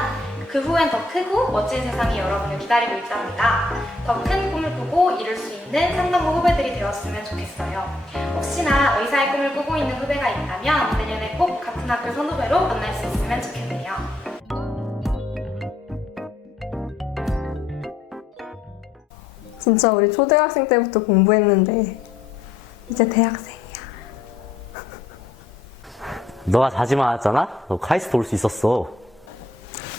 그 후엔 더 크고 멋진 세상이 여러분을 기다리고 있답니다. 더 큰 꿈을 꾸고 이룰 수 있는 상당고 후배들이 되었으면 좋겠어요. 혹시나 의사의 꿈을 꾸고 있는 후배가 있다면 내년에 꼭 같은 학교 선후배로 만날 수 있으면 좋겠네요. 진짜 우리 초등학생 때부터 공부했는데 이제 대학생이야. 너가 자지마 했잖아? 너 카이스트 올 수 있었어.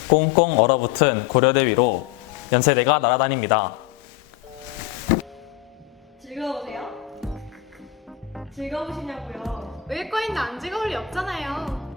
꽁꽁 얼어붙은 고려대 위로 연세대가 날아다닙니다. 즐거우세요? 즐거우시냐고요? 외과인데 안 즐거울 리 없잖아요.